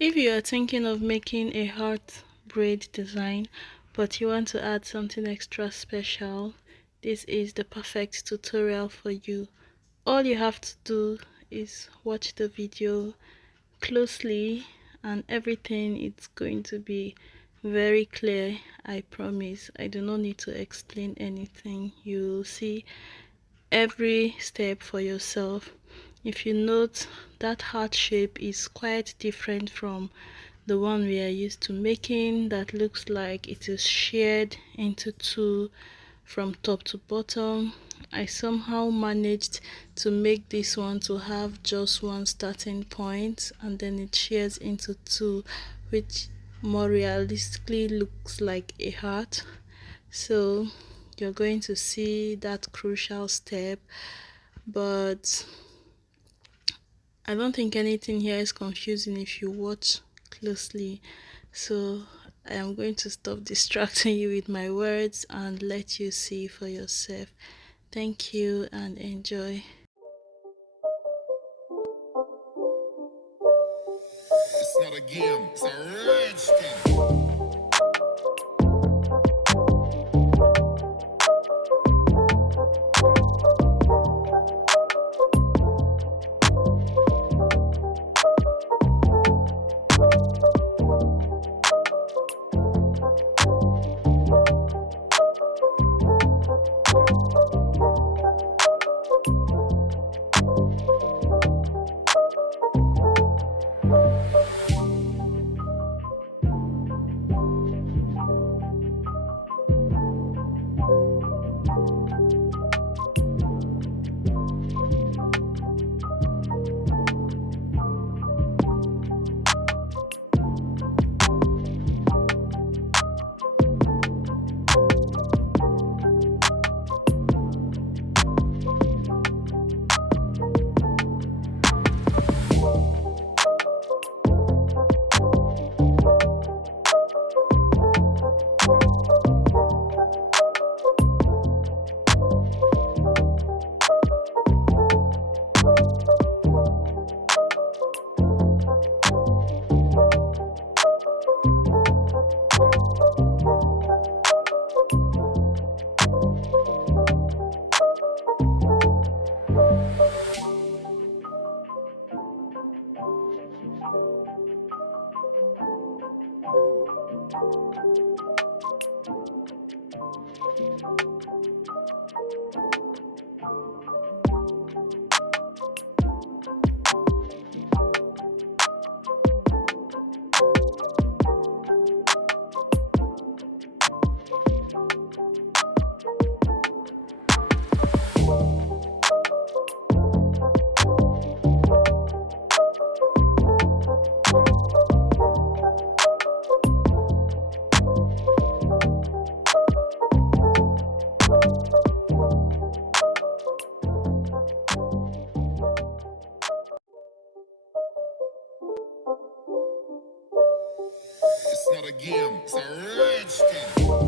If you are thinking of making a heart braid design but you want to add something extra special, this is the perfect tutorial for you. All you have to do is watch the video closely and everything is going to be very clear. I promise. I do not need to explain anything. You'll see every step for yourself. If you note, that heart shape is quite different from the one we are used to making, that looks like it is shared into two from top to bottom. I somehow managed to make this one to have just one starting point and then it shares into two, which more realistically looks like a heart. So you're going to see that crucial step, but I don't think anything here is confusing if you watch closely. So I am going to stop distracting you with my words and let you see for yourself. Thank you and enjoy. It's not a game, it's a rich thing. It's not a game, it's a rich thing.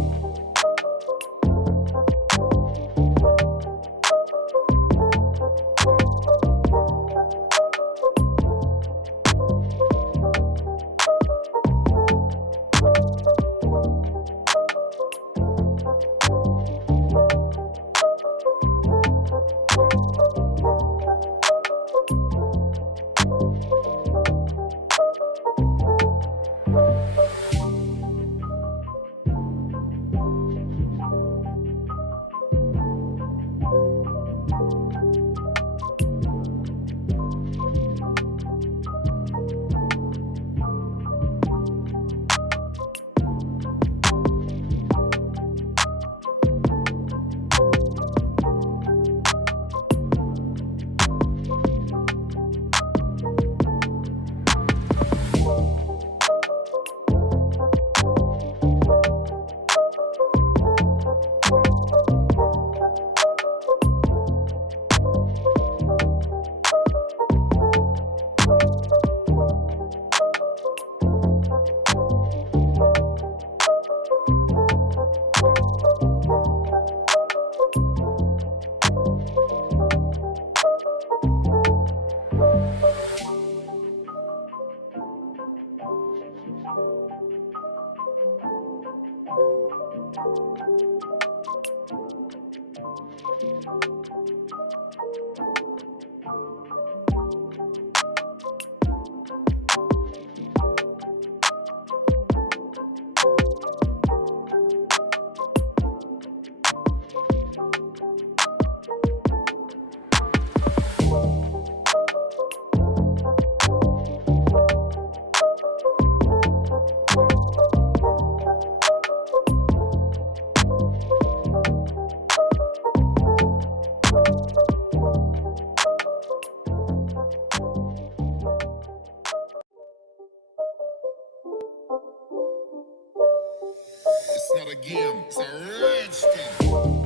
not a game, it's a rich thing.